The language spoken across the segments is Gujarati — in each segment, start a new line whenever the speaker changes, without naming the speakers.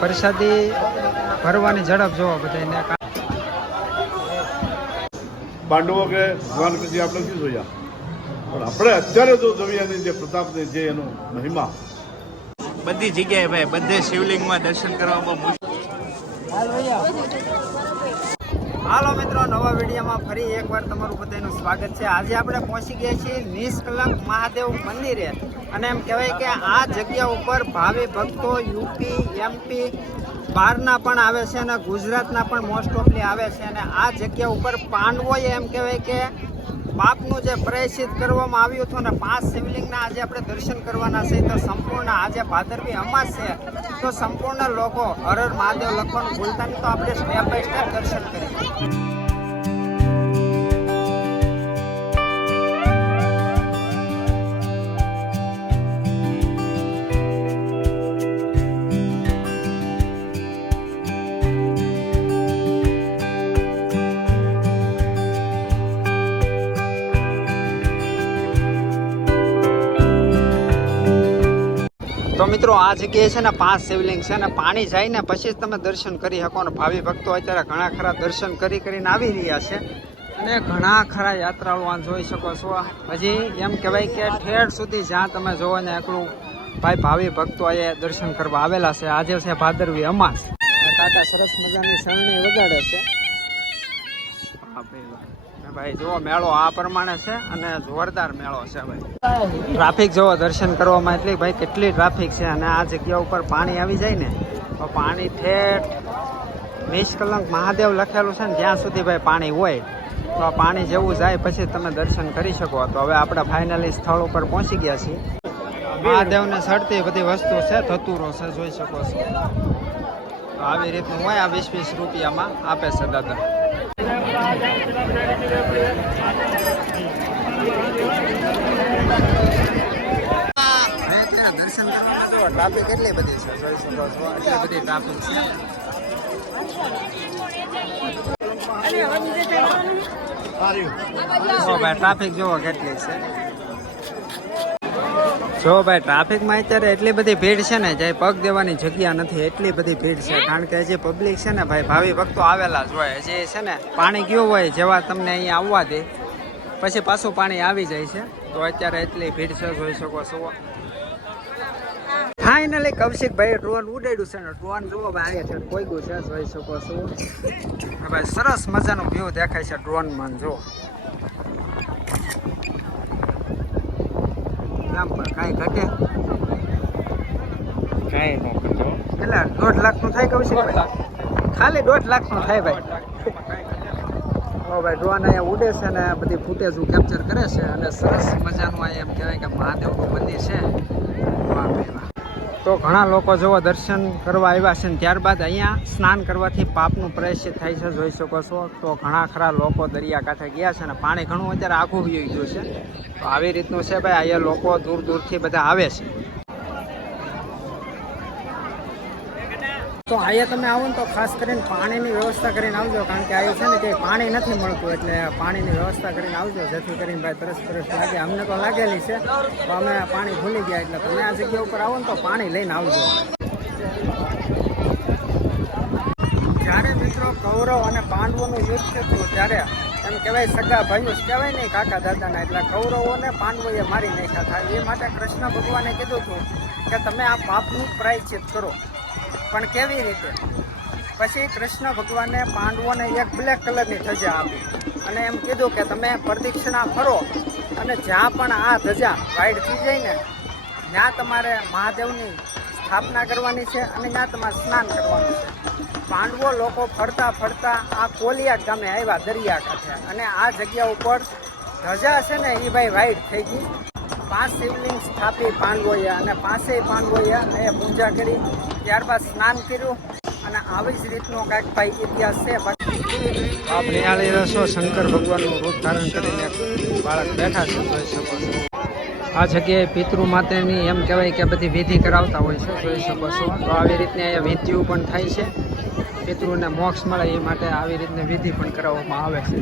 પ્રસાદી ભરવાની ઝડપ જોવો બધાને
પાંડવો કે ભગવાન પછી આપણે નથી જોયા. પણ આપણે અત્યારે જો જોઈએ જે પ્રતાપની જે એનો મહિમા.
બધી જગ્યાએ ભાઈ બધે શિવલિંગમાં દર્શન કરવામાં મુશ્કેલ.
હાલો મિત્રો, નવા વિડીયોમાં ફરી એકવાર તમારું બધાનું સ્વાગત છે. આજે આપણે પહોંચી ગયા છીએ નિષ્કલંક મહાદેવ મંદિરે. અને એમ કહેવાય કે આ જગ્યા ઉપર ભાવિ ભક્તો, યુપી, એમપી, બહારના પણ આવે છે અને ગુજરાતના પણ મોસ્ટ ઓફલી આવે છે. અને આ જગ્યા ઉપર પાંડવોએ એમ કહેવાય કે પાપનું જે પ્રયશિત કરવામાં આવ્યું હતું ને, પાંચ શિવલિંગના આજે આપણે દર્શન કરવાના છે, તો સંપૂર્ણ આજે ભાદરવી અમાસ છે, તો સંપૂર્ણ લોકો હર હર મહાદેવ લખવાનું ભૂલતા નહીં, તો આપણે સ્ટેપ બાય સ્ટેપ દર્શન કરીએ મિત્રો, આ જગ્યાએ છે ને પાંચ શિવલિંગ છે ને પાણી જાય ને પછી જ તમે દર્શન કરી શકો. ને ભાવિ ભક્તો અત્યારે ઘણા ખરા દર્શન કરી કરીને આવી રહ્યા છે. અને ઘણા ખરા યાત્રાળુ આ જોઈ શકો છો. હજી એમ કહેવાય કે ઠેર સુધી જ્યાં તમે જોવો ને એકલું, ભાઈ ભાવિ ભક્તો એ દર્શન કરવા આવેલા છે. આજે છે ભાદરવી અમાસ. કાકા સરસ મજાની સરણી વગાડે છે. ભાઈ, જુઓ, મેળો આ પ્રમાણે છે અને જોરદાર મેળો છે ભાઈ. ટ્રાફિક જુઓ, દર્શન કરવામાં એટલી ભાઈ, કેટલી ટ્રાફિક છે અને આ જગ્યા ઉપર પાણી આવી જાય ને, તો પાણી ઠેઠ નિષ્કલંક મહાદેવ લખેલું છે ને જ્યાં સુધી ભાઈ પાણી હોય. તો આ પાણી જેવું જાય, પછી તમે દર્શન કરી શકો. તો હવે આપણે ફાઇનલી સ્થળ ઉપર પહોંચી ગયા છીએ. મહાદેવને સડતી બધી વસ્તુ છે, ધતુરો છે, જોઈ શકો છો. આવી રીતનું હોય, આ વીસ વીસ રૂપિયામાં આપે છે દાદા. ટ્રાફિક એટલી બધી છે એટલી બધી ટ્રાફિક છે ટ્રાફિક જોવો કેટલી છે? જો ભાઈ ટ્રાફિકમાં અત્યારે એટલી બધી ભીડ છે ને જે પગ દેવાની જગ્યા નથી, એટલી બધી ભીડ છે. કારણ કે જે પબ્લિક છે ને ભાઈ, ભાવિ ભક્તો આવેલા જ હોય. જે છે ને, પાણી ગયું હોય જેવા તમને અહીંયા આવવા દે, પછી પાછું પાણી આવી જાય છે. તો અત્યારે એટલી ભીડ છે, જોઈ શકો છો. ફાઇનલી કૌશિકભાઈ ડ્રોન ઉડાડ્યું છે ને, ડ્રોન જુઓ ભાઈ છે કોઈ ગયું જોઈ શકો છો. ભાઈ સરસ મજાનું વ્યૂ દેખાય છે ડ્રોનમાં જો આમ પણ કાંઈ ઘટે.
કાંઈ ન ઘટે
એટલે દોઢ લાખનું થાય છે ખાલી દોઢ લાખનું થાય ભાઈ. ઓ ભાઈ ડ્રોન અહીંયા ઉડે છે ને બધી ફૂટેજ કેપ્ચર કરે છે અને સરસ મજાનું અહીંયા એમ કહેવાય કે મહાદેવનું મંદિર છે. તો ઘણા લોકો જોવા દર્શન કરવા આવ્યા છે ને ત્યારબાદ અહીંયા સ્નાન કરવાથી પાપનું પ્રયશ્ચિત થાય છે, જોઈ શકો છો. તો ઘણા ખરા લોકો દરિયાકાંઠે ગયા છે અને પાણી ઘણું અત્યારે આખું ગયું છે. તો આવી રીતનું છે ભાઈ, અહીંયા લોકો દૂર દૂરથી બધા આવે છે. તો અહીંયા તમે આવો ને તો ખાસ કરીને પાણીની વ્યવસ્થા કરીને આવજો, કારણ કે અહીંયા છે ને કે પાણી નથી મળતું, એટલે પાણીની વ્યવસ્થા કરીને આવજો, જેથી કરીને ભાઈ તરસ તરસ લાગે. અમને તો લાગેલી છે, તો અમે પાણી ભૂલી ગયા, એટલે તમે આ જગ્યા ઉપર આવો ને તો પાણી લઈને આવજો. જ્યારે મિત્રો કૌરવ અને પાંડવોનું યુદ્ધ થતું ત્યારે એમ કહેવાય સગા ભાઈઓ કહેવાય નહીં કાકા દાદાના, એટલે કૌરવોને પાંડવોએ મારી નાખ્યા હતા. એ માટે કૃષ્ણ ભગવાને કીધું હતું કે તમે આ પાપનું પ્રાયશ્ચિત કરો. પણ કેવી રીતે? પછી કૃષ્ણ ભગવાને પાંડવોને એક બ્લેક કલરની ધજા આપી. અને એમ કીધું કે તમે પ્રદક્ષિણા ફરો અને જ્યાં પણ આ ધજા વાઈડ થઈ જાય ને, ત્યાં તમારે મહાદેવની સ્થાપના કરવાની છે અને ત્યાં તમારે સ્નાન કરવાનું છે. પાંડવો લોકો ફરતા ફરતા આ કોલિયા ગામે આવ્યા દરિયા કાંઠે. અને આ જગ્યા ઉપર ધજા છે ને એ ભાઈ વાઈડ થઈ ગઈ. પાંચ શિવલિંગ સ્થાપી પાંડવોએ અને પાંચેય પાંડવોએ એ પૂજા કરી. ત્યારબાદ સ્નાન કર્યું અને આવી જ રીતનો કાંઈક ભાઈ ઇતિહાસ છે. આપણે નિહાળી રહેશો શંકર ભગવાનનું રૂપ ધારણ કરીને બાળક બેઠા છે, જોઈ શકો છો. આ જગ્યાએ પિતૃ માતાની એમ કહેવાય કે બધી વિધિ કરાવતા હોય છે, જોઈ શકો છો. તો આવી રીતની અહીંયા વિધિઓ પણ થાય છે. પિતૃને મોક્ષ મળે એ માટે આવી રીતની વિધિ પણ કરાવવામાં આવે છે.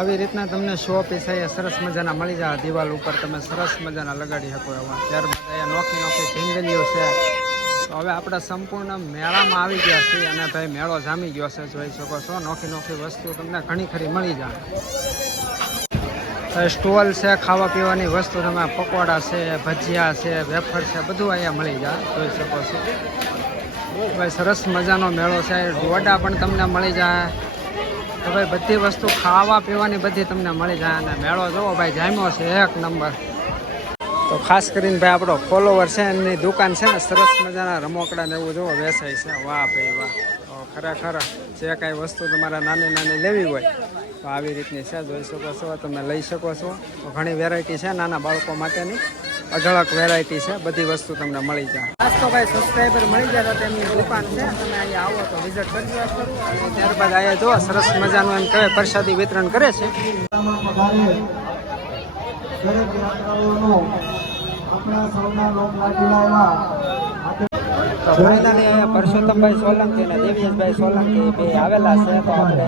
આવી રીતના તમને સો પીસ અહીંયા સરસ મજાના મળી જાય. દિવાલ ઉપર તમે સરસ મજાના લગાડી શકો એવા. ત્યારબાદ અહીંયા નોખી નોખી ઢીંગલીઓ છે. હવે આપણે સંપૂર્ણ મેળામાં આવી ગયા છીએ અને ભાઈ મેળો જામી ગયો છે, જોઈ શકો છો. નોખી નોખી વસ્તુ તમને ઘણી ખરી મળી જાય. સ્ટોલ છે, ખાવા પીવાની વસ્તુ તમે, પકોડા છે, ભજીયા છે, વેફર છે, બધું અહીંયા મળી જાય, જોઈ શકો છો. ભાઈ સરસ મજાનો મેળો છે ડોડા પણ તમને મળી જાય. તો ભાઈ બધી વસ્તુ ખાવા પીવાની બધી તમને મળી જાય અને મેળો જોવો ભાઈ, જામ્યો છે એક નંબર. તો ખાસ કરીને ભાઈ આપણો ફોલોવર છે, એની દુકાન છે ને, સરસ મજાના રમકડા ને એવું જોવો વેચાય છે. વાહ ભાઈ વાહ. તો ખરેખર જે કાંઈ વસ્તુ તમારે નાની નાની લેવી હોય, તો આવી રીતની છે, જોઈ શકો છો, તમે લઈ શકો છો. તો ઘણી વેરાયટી છે નાના બાળકો માટેની. અઢળક વેરાયટી છે, બધી વસ્તુ તમને મળી જાય. ખાસ તો ભાઈ સબસ્ક્રાઈબર મળી જાય તો તેમની દુકાન છે, તમે અહીંયા આવો તો વિઝિટ કરી વાત કરો ત્યારબાદ અહીંયા જો સરસ મજાનું એમ કહે, પ્રસાદી વિતરણ કરે છે.
દરેક યાત્રાળુઓનો આપણા સૌના
ફાઇનલી અહીંયા પરસોત્તમભાઈ સોલંકી અને દેવીશભાઈ સોલંકી બે આવેલા છે, તો આપણે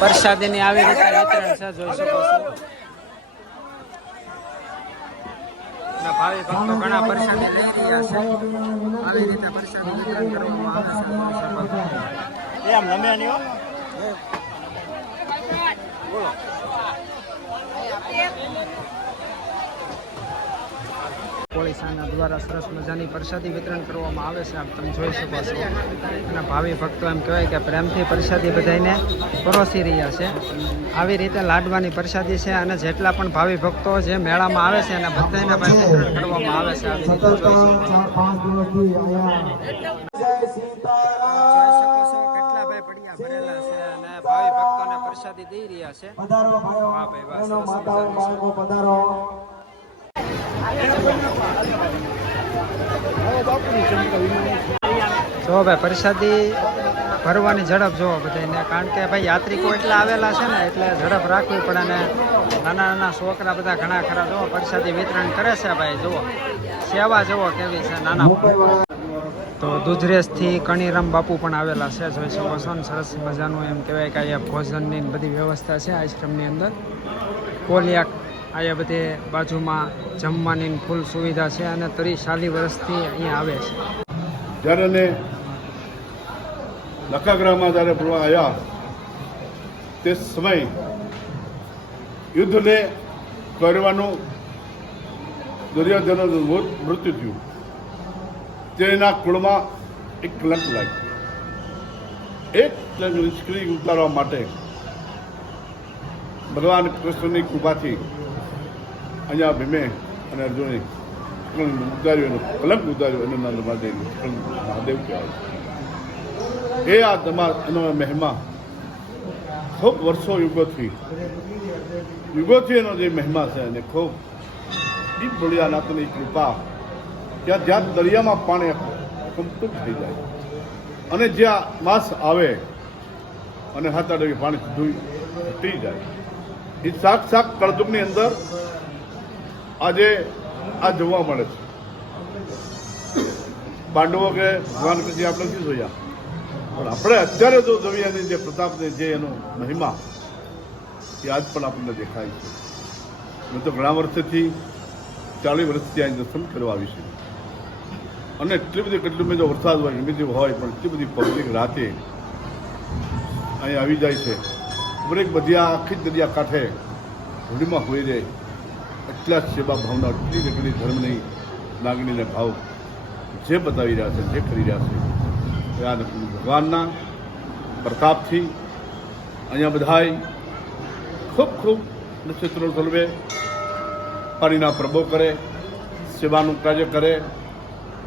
પ્રસાદીની આવી રીતે વિતરણ છે જોઈ શકો છો. ભાવિ ભક્તો ઘણા પ્રસાદી લઈ રહ્યા છે. આવી રીતે પ્રસાદી વિતરણ કરવામાં આવે છે. એમ નમે નહીં પોલીસાના દ્વારા સરસ મજાની પ્રસાદી વિતરણ કરવામાં આવે છે આપ તમે જોઈ શકો છો. અને ભાવિ ભક્તો એમ કહેવાય કે પ્રેમથી પ્રસાદી બધાને પરોસી રહ્યા છે. આવી રીતે લાડવાની પ્રસાદી છે અને જેટલા પણ ભાવિ ભક્તો જે મેળામાં આવે છે એના બધાને પણ વિતરણ કરવામાં આવે છે આવી કેટલા ભાઈ પડિયા ભરેલા અને ભાવિ ભક્તોને પ્રસાદી દઈ રહ્યા છે.
પધારો પધારો
જો ભાઈ પ્રસાદી ભરવાની ઝડપ જોવો બધાને કારણ કે ભાઈ, યાત્રિકો એટલા આવેલા છે ને, એટલે ઝડપ રાખવી પડે ને નાના નાના છોકરા બધા ઘણા ખરા. જોવો પ્રસાદી વિતરણ કરે છે ભાઈ, જુઓ. સેવા જુઓ કેવી છે, નાના. તો દુધરેજથી કણીરામ બાપુ પણ આવેલા છે, જોઈ શકો છો ને, સરસ મજાનું એમ કહેવાય કે અહીંયા ભોજનની બધી વ્યવસ્થા છે આઈસ્ક્રીમની અંદર. કોલિયાક અહીંયા બધે બાજુમાં જમવાની ફૂલ સુવિધા છે અને ત્રીસ ચાલીસ વર્ષથી અહીંયા આવે છે.
જ્યારે અમે લખાગ્રહમાં જ્યારે ભણવા આવ્યા તે સમય યુદ્ધને કરવાનું દુર્યોધનનું મૃત્યુ થયું. તેના કુળમાં એક કલંક લાગ્યું. એક કલંક નિષ્ક્રિય ઉતારવા માટે ભગવાન કૃષ્ણની કૃપાથી અહીંયા ભીમે અને અર્જુને ઉતાર્યું એનું કલંક ઉતાર્યો એનું નામ મહાદેવ મહાદેવ કહેવાય. એ આ તમા એનો મહેમા ખૂબ વર્ષો યુગોથી યુગોથી એનો જે મહેમા છે અને ખૂબ દીપ ભોળિયાનાથની કૃપા ત્યાં જ્યાં દરિયામાં પાણી કમતું થઈ જાય. અને જ્યાં માસ આવે અને હાથ પાણી સીધું ઘટી જાય. એ શાક શાક કળદુકની અંદર આજે આ જોવા મળે છે. પાંડવો કે ભગવાન કૃષ્ણ આપણે નથી જોયા, પણ આપણે અત્યારે જો જોઈએ એની જે પ્રતાપને જે એનો મહિમા, એ આજ પણ આપણને દેખાય છે. મેં તો ઘણા વર્ષથી, ચાલીસ વર્ષથી અહીં દર્શન કરવા આવી છે. અને એટલી બધી, કેટલું મેં જો વરસાદ હોય ગમે તેવું હોય, પણ એટલી બધી પબ્લિક રાતે અહીં આવી જાય છે. દરેક બધી આખી દરિયા કાંઠે હોળીમાં હોઈ રહે. એટલા જ સેવા ભાવના એટલી એટલી ધર્મની લાગણીને ભાવ જે બતાવી રહ્યા છે, જે કરી રહ્યા છે, એ ભગવાનના પ્રતાપથી અહીંયા બધાય ખૂબ ખૂબ નક્ષત્રો ચલવે પાણીના પ્રભો કરે, સેવાનું કાર્ય કરે,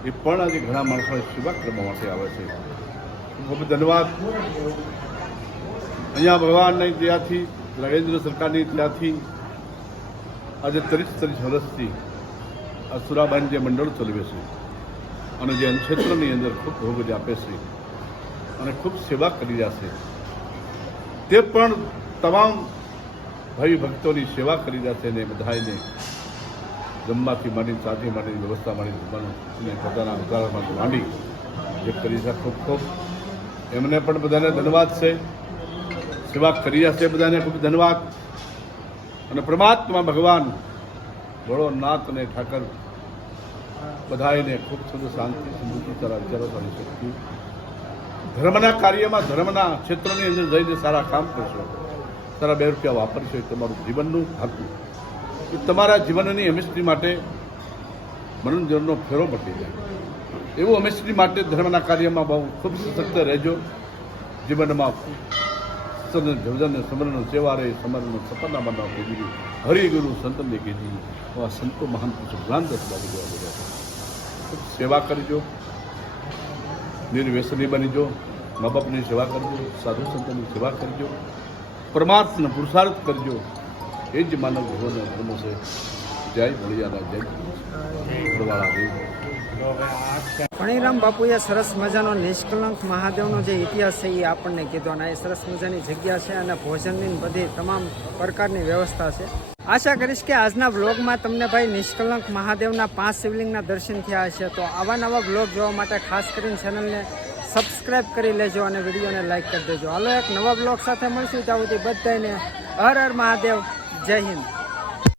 એ પણ આજે ઘણા માણસો સેવા કરવા માટે આવે છે. ખૂબ ધન્યવાદ. અહીંયા ભગવાનની ત્યાંથી નરેન્દ્ર સરકારની ત્યાંથી આજે ત્રીસ ત્રીસ વર્ષથી આ સુરાબાન જે મંડળ ચલાવે છે, અને જે ક્ષેત્રની અંદર ખૂબ ભોગજ આપે છે, અને ખૂબ સેવા કરી રહ્યા છે, તે પણ તમામ ભાઈ ભક્તોની સેવા કરી રહ્યા છે અને બધાને જમવાથી માંડી ચાથી માંડી વ્યવસ્થા માંડી જમવાનું પોતાના ઉતારામાંથી માંડી જે કરી છે ખૂબ ખૂબ. એમને પણ બધાને ધન્યવાદ છે. સેવા કર્યા છે બધાને ખૂબ ધન્યવાદ. અને પરમાત્મા ભગવાન ભોળોનાથ અને ઠાકર બધાને ખૂબ સુંદર શાંતિ, સમૃદ્ધિ તરફ વિચારો શક્તિ. ધર્મના કાર્યમાં ધર્મના ક્ષેત્રની અંદર જઈને સારા કામ કરશો, સારા બે રૂપિયા વાપરશો એ તમારું જીવનનું હતું એ તમારા જીવનની હંમેશની માટે મનોરંજનનો ફેરો બદલી જાય. એવું હંમેશની માટે ધર્મના કાર્યમાં બહુ ખૂબ સશક્ત રહેજો. જીવનમાં સદન જવજન સમરણ સેવા રે સમરણ સપના બનવા કીધી હરિગુરુ સંતને કીધી આવા સંતો મહાન ભ્રાંત બાબી જોવા બધા સેવા કરજો, નિર્વ્યસની બનીજો, મા બાપની સેવા કરજો, સાધુ સંતોની સેવા કરજો, પરમાર્થનો પુરુષાર્થ કરજો. એ જ માનવ જીવનનો ધર્મ છે. જય ભળિયાના જય ભરવાળા દેવ
ફણીરામ બાપુએ સરસ મજાનો નિષ્કલંક મહાદેવનો જે ઇતિહાસ છે એ આપણને કીધો અને એ સરસ મજાની જગ્યા છે અને ભોજનની બધી તમામ પ્રકારની વ્યવસ્થા છે. આશા કરીશ કે આજના વ્લોગમાં તમને ભાઈ નિષ્કલંક મહાદેવના પાંચ શિવલિંગના દર્શન થયા હશે. તો આવા નવા બ્લોગ જોવા માટે ખાસ કરીને ચેનલને સબસ્ક્રાઇબ કરી લેજો અને વિડીયોને લાઇક કરી દેજો. હાલો, એક નવા બ્લોગ સાથે મળશું ત્યાં સુધી બધાને હર હર મહાદેવ. જય હિન્દ.